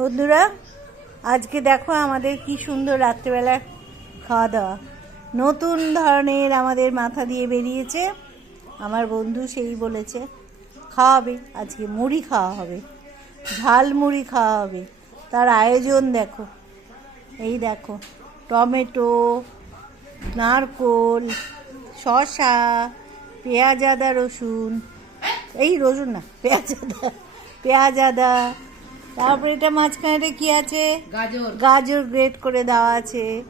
বন্ধুরা, আজকে দেখো আমাদের কি সুন্দর রাত্রেবেলা খাওয়া দাওয়া নতুন ধরনের আমাদের মাথা দিয়ে বেরিয়েছে। আমার বন্ধু সেই বলেছে, খাওয়াবে, আজকে মুড়ি খাওয়া হবে, ঝাল মুড়ি খাওয়া হবে। তার আয়োজন দেখো, এই দেখো, টমেটো, নারকোল, শসা, পেঁয়াজ আদা রসুন, এই রসুন না, পেঁয়াজ আদা পেঁয়াজ আদা তারপরে এটা মাঝখানে কি আছে? গাজর। গাজর গ্রেট করে দেওয়া আছে।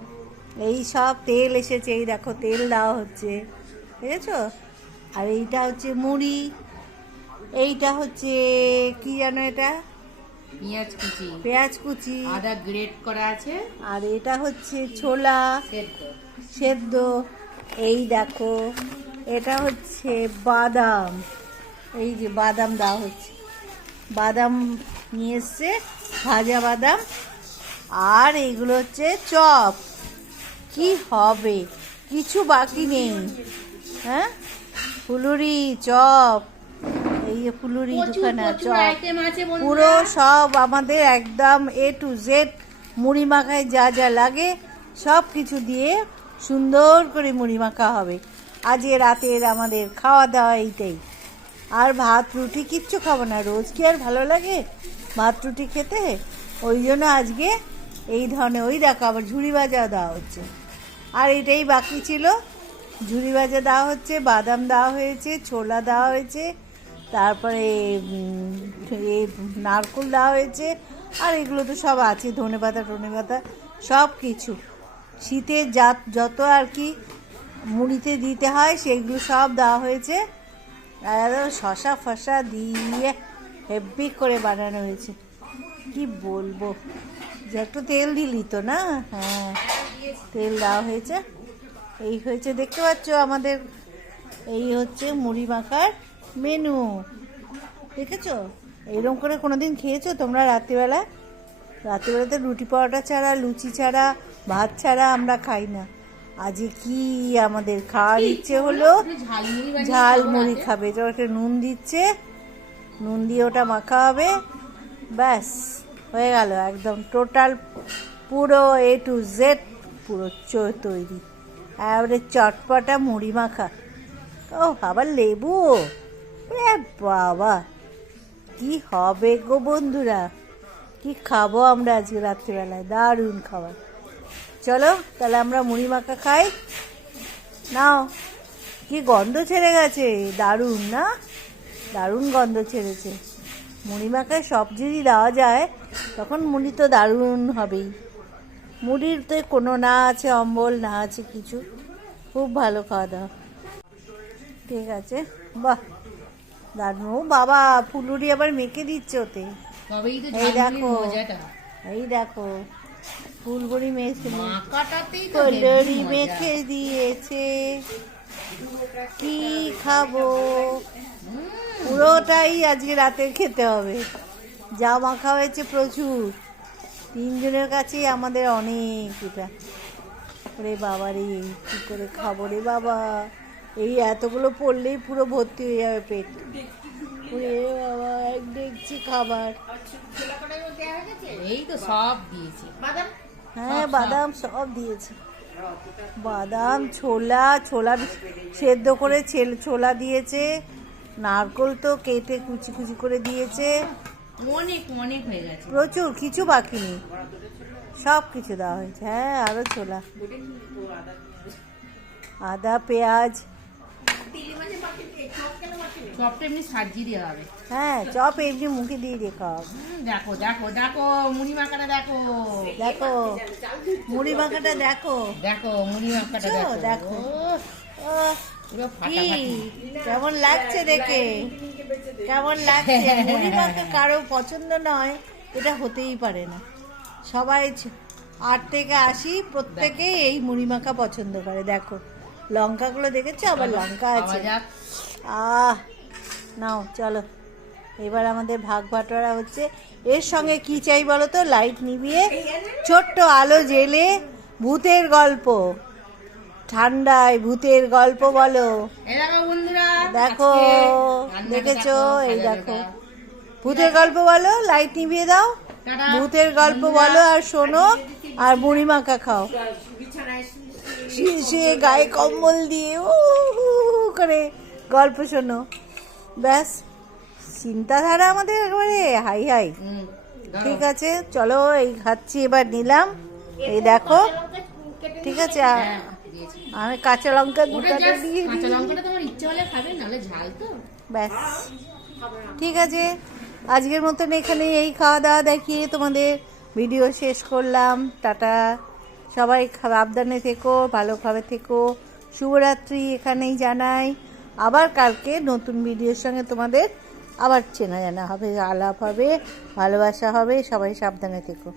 এই সব তেল এসেছে এই দেখো তেল দেওয়া হচ্ছে। বুঝেছ? আর এইটা হচ্ছে মুড়ি। এইটা হচ্ছে কি জানো এটা? পেঁয়াজ কুচি। পেঁয়াজ কুচি। আদা গ্রেট করা আছে। আর এটা হচ্ছে ছোলা। সেদ্ধ। সেদ্ধ। এই দেখো এটা হচ্ছে বাদাম। এই যে বাদাম দেওয়া হচ্ছে। বাদাম নিয়ে এসছে ভাজা বাদাম। আর এইগুলো হচ্ছে চপ। কি হবে? কিছু বাকি নেই। হ্যাঁ? ফুলুরি চপ এই যে ফুলুরি দুখানা চপ। পুরো সব আমাদের একদম এ টু জেড মুড়ি মাখায় যা যা লাগে সব কিছু দিয়ে সুন্দর করে মুড়ি মাখা হবে। আজকে রাতের আমাদের খাওয়া দাওয়া এইটাই। আর ভাত, রুটি কিচ্ছু খাব না। রোজ কি আর ভালো লাগে? ভাত, রুটি খেতে? ওই জন্য আজকে এই ধরনের, ওই দেখো আবার ঝুড়ি ভাজা দেওয়া হচ্ছে। আর এটাই বাকি ছিল। ঝুড়ি ভাজা দেওয়া হচ্ছে, বাদাম দেওয়া হয়েছে, ছোলা দেওয়া হয়েছে, তারপরে এ, নারকোল দেওয়া হয়েছে, আর এগুলো তো সব আছে, ধনে পাতা, টনে পাতা, সব কিছু। শীতের জাত, যত আর কি মুড়িতে দিতে হয়, সেগুলো সব দেওয়া হয়েছে। একদম শশা ফসা দিয়ে হেভি করে বানানো হয়েছে। কি বলব? যে একটু তেল দিলি তো না? হ্যাঁ তেল দেওয়া হয়েছে। এই হয়েছে, দেখতে পাচ্ছ আমাদের, এই হচ্ছে মুড়ি মাখার মেনু দেখেছ? এরকম করে কোনোদিন খেয়েছো তোমরা রাত্রিবেলা? রাত্রিবেলাতে রুটি পরোটা ছাড়া, লুচি ছাড়া, ভাত ছাড়া আমরা খাই না। আজকে কি আমাদের খাওয়ার ইচ্ছে হলো? ঝালমুড়ি ঝাল খাব মুড়ি। খাবে ওটা নুন দিচ্ছে। নুন দিয়ে ওটা মাখা হবে ব্যাস হয়ে গেল একদম টোটাল পুরো এ টু জেড পুরো চো- তৈরি। এবারে চটপটা মুড়ি মাখা। ও আবার লেবু? এ বাবা কি হবে গো বন্ধুরা? কি খাব আমরা আজকে রাত্রিবেলায়? দারুণ খাবার। চলো তাহলে আমরা মুড়ি মাখা খাই। নাও কি গন্ধ ছেড়ে গেছে? দারুণ না? দারুণ গন্ধ ছেড়েছে। মুড়ি মাখায় সব যদি দেওয়া যায় তখন মুড়ি তো দারুণ হবেই। মুড়ির তো কোনো না আছে অম্বল না আছে কিছু। খুব ভালো খাওয়া দাওয়া। ঠিক আছে। বাহ দারুণ। ও বাবা ফুলুরি আবার মেখে দিচ্ছে ওতে। এই দেখো। এই দেখো। ফুলবড়ি মেখে কলরি মেখে দিয়েছে। কি খাব? পুরোটাই আজকে রাতে খেতে হবে। যা মাখা হয়েছে প্রচুর। তিনজনের কাছেই আমাদের অনেক এটা। রে বাবা রে কি করে খাব রে বাবা? এই এতগুলো পড়লেই পুরো ভর্তি হয়ে যাবে পেট। বাবা এক দেখছি খাবার। এই তো সব দিয়েছি। হ্যাঁ বাদাম সব দিয়েছে। বাদাম ছোলা ছোলা সেদ্ধ করে ছেল- দিয়েছে। নারকোল তো কেটে কুচি কুচি করে দিয়েছে। অনেক অনেক হয়ে গেছে। প্রচুর কিছু বাকি নেই। সব কিছু দেওয়া হয়েছে। হ্যাঁ আরও ছোলা। আদা পেঁয়াজ। সবটা এমনি সাজিয়ে দেওয়া হবে। হ্যাঁ চপ এমনি মুখে দিয়ে দিয়ে দেখো দেখো দেখো মুড়ি মাখাটা দেখো। দেখো মুড়ি মাখাটা দেখো। দেখো মুড়ি মাখাটা দেখো, দেখো। দেখো। ও, ও পুরো কি কেমন লাগছে দেখে? কেমন লাগছে? মুড়ি মাখা কারও পছন্দ নয় এটা হতেই পারে না। সবাই আট থেকে আশি প্রত্যেকেই এই মুড়ি মাখা পছন্দ করে দেখো। লঙ্কাগুলো দেখেছ? আবার লঙ্কা আছে। আহ নাও চলো। এবার আমাদের ভাগ বাটোয়ারা হচ্ছে। এর সঙ্গে কি চাই বলো তো? লাইট নিভিয়ে ছোট্ট আলো জেলে ভূতের গল্প। ঠান্ডায় ভূতের গল্প বলো। দেখো দেখেছ? এই দেখো। ভূতের গল্প বলো লাইট নিভিয়ে দাও। ভূতের গল্প বলো আর শোনো আর মুড়ি মাখা খাও। শুয়ে শুয়ে গায়ে কম্বল দিয়ে হু করে গল্প শোনো। ব্যাস চিন্তাধারা আমাদের একেবারে হাই হাই। ঠিক আছে চলো এই খাচ্ছি এবার নিলাম। এই দেখো ঠিক আছে হ্যাঁ, দিয়েছি। আমি কাঁচা লঙ্কা just দিয়ে কাঁচা লঙ্কাটা তোমার ইচ্ছে হলে খাবে নাহলে ঝাল তো। ব্যাস। ঠিক আছে আজকের মতন এখানে এই খাওয়া দাওয়া দেখিয়ে তোমাদের ভিডিও শেষ করলাম। টাটা। সবাই সাবধানে থেকো, ভালোভাবে থেকো। শুভরাত্রি এখানেই জানাই। আবার কালকে নতুন ভিডিওর সঙ্গে তোমাদের আবার চেনা জানা হবে, আলাপ হবে, ভালোবাসা হবে, সবাই সাবধানে থেকো।